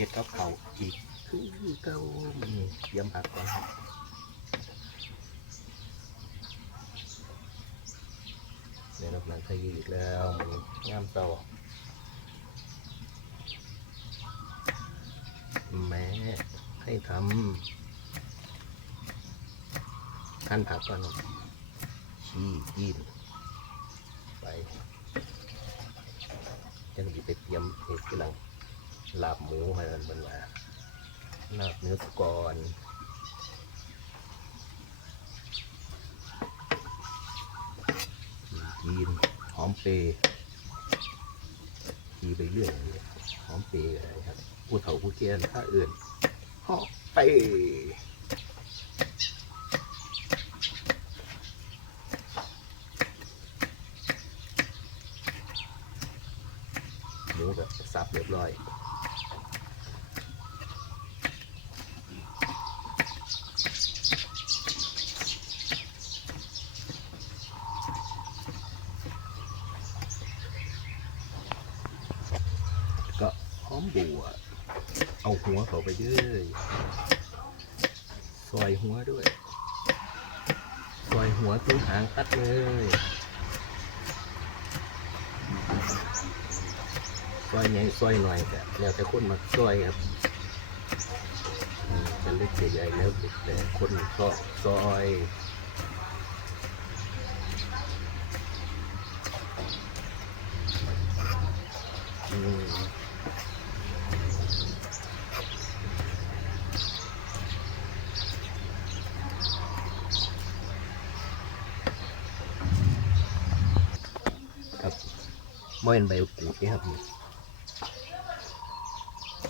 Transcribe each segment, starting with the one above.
ฮ็ดกับเขาอีกคือเก่าอืมเตรียมผักก่อนครับเนี่ยนับหลังขยี้อีกแล้วงามเตาแม่ให้ทำขั้นผักก่อนชี้กินไปจะมีไปเตรียมเห็ดกำลัง ลาบหมูมันมันมาลาบเนื้อสุกรจีนหอมเปย์ทีไปเรื่อยเลยหอมเปย์อะไรครับผู้เฒ่าผู้แก่ถ้าเอื่นหอมเปย์หมูแบบสับเรียบร้อย ก็หอมบัว เอาหัวเขาไปเลยซอยหัวด้วย ซอยหัวตรงหางตัดเลย ซอยใหญ่ซอยหน่อยแต่แล้วแต่คนมาซอยครับจะเล็กจะใหญ่แล้วแต่คนก็ซอย ไม่เป็นใบกูดนี่ครับ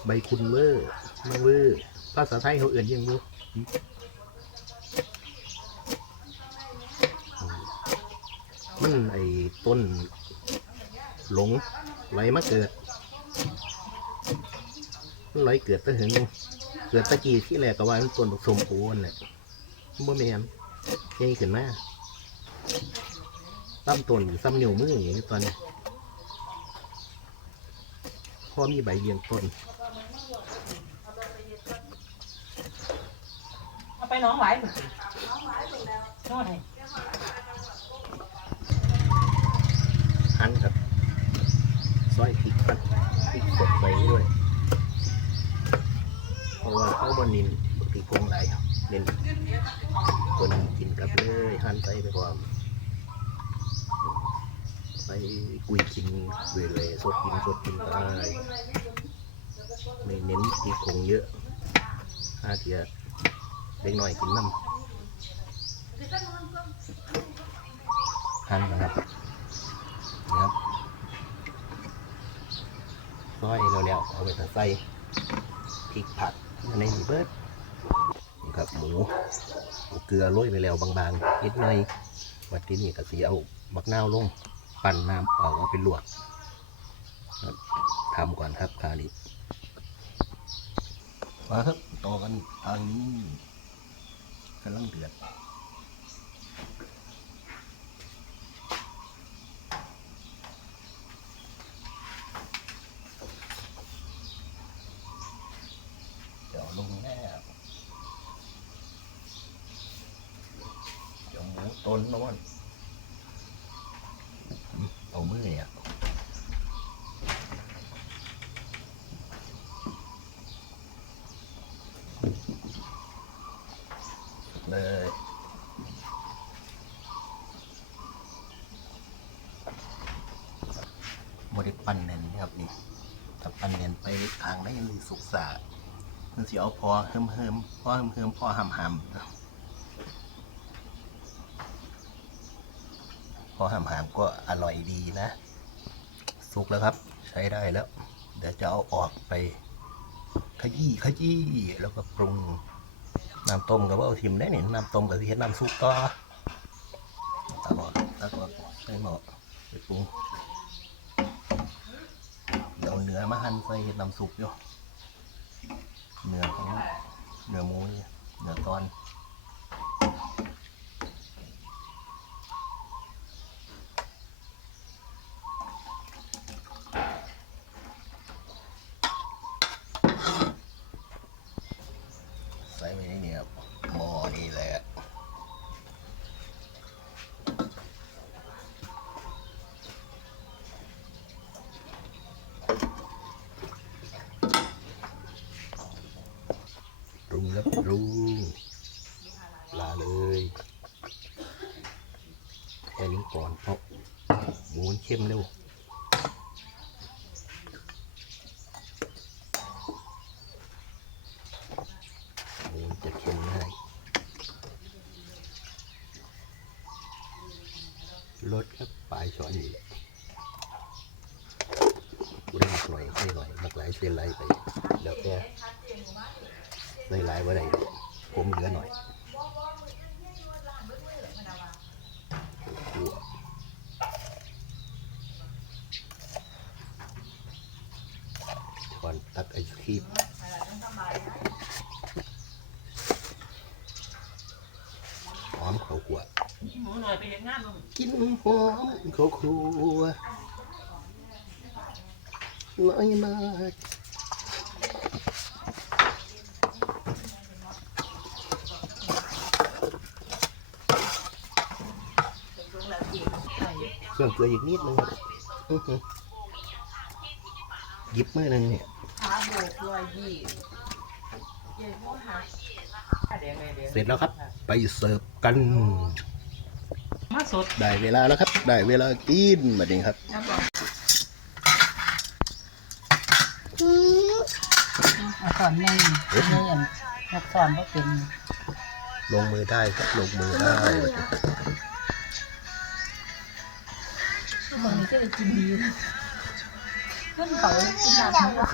ใบคุณเวอร์มังเวอร์ภาษาไทยเขาเอื่นยังบุมันไอ้ต้นหลงไหลมาเกิดมันไหลเกิดแตะหึงเกิดตะกี้ที่แรกก็ว่ามันต้นสมโอนั่นแหละบ่แม่นใหญ่ขึ้นมาซ้ำต้นซ้ำหนิ้วมืออย่างนี้ตอนนี้ พอมีใบเยียงต้น เอาไปน้องไหวหมดสิน้องไหนหั่นครับซอยพริกครับพริกสดไปด้วย เพราะว่าเขาบนนินบพริกพงไหลายเน้นคนกินกับเลยหั่นไปไปพร้อม ไปกุยกินเรื่อยๆสดกินสดกินไปไม่เน้นพริกคงเยอะห้าเทียเล็กน้อยกินน้ำหั่นนะครับนะครับซอยเร็วๆเอาไปใส่พริกผัดในนี่เบิดนี่ครับหมูเกลือโรยไปแล้วบางๆนิดหน่อยวัดที่นี่ก็สีเอาบักนาวลง ปั่นน้ำเอาเอาไปลวกทำก่อนครับคราวนี้มาครับต่อกันอันนี้กำลังเดือดเดี๋ยวลงแน่เดี๋ยวหมูต้นน้นมือเนี่ยเลย บริปันแนนนะครับนี่ถ้าปันแนนไปทางได้ยังสุกสามันสิเอาพอเฮิมเฮิมพอเฮิมเฮิมพอหำหำพอหำหำก็อร่อยดีนะ สุกแล้วครับ ใช้ได้แล้ว เดี๋ยวจะเอาออกไป ขยี้ขยี้แล้วก็ปรุงน้ำต้มกับว่าเอาทิมได้เนี่ยน้ำต้มกับที่เฮ็ดน้ำซุปต่อตาบอดตาบอดใส่หมอไปปรุง เนื้อมาหั่นใส่เห็ดน้ำซุปอยู่เนื้อของเนื้อหมูนี่เนื้อตอน ปรุงแล้วปรุงลาเลย แค่นี้ก่อนเพราะหมูมันเข้มเร็วหมูมันจะเข้มง่ายลด สอนอยู่กูได้สวยไม่หน่อยหลากหลายเส้นไหลไปแล้วก็ในหลายวันไหนผมเหลือหน่อยก่นตักไอ้ขี้ครีมหอมข้าวคั่ว หมูหน่อยไปเห็นงานมั้งกินหอมข้าวครัวน้อยมากเครื่องเกลืออีกนิดนึงครับอื้อหือหยิบมือหนึงเนี่ยขาโบกรอยยี่เย็นโมหักเดี๋ยวไงเดี๋ยวเสร็จแล้วครับ ไปเสิร์ฟกันมา สดได้เวลาแล้วครับ ได้เวลากินมาดิครับน้ำบอกเอาสอนในเนื่อนนกสอนเขาเป็นลงมือได้ครับลงมือได้มันก็เลยกินดีขึ้นเขากินหนัก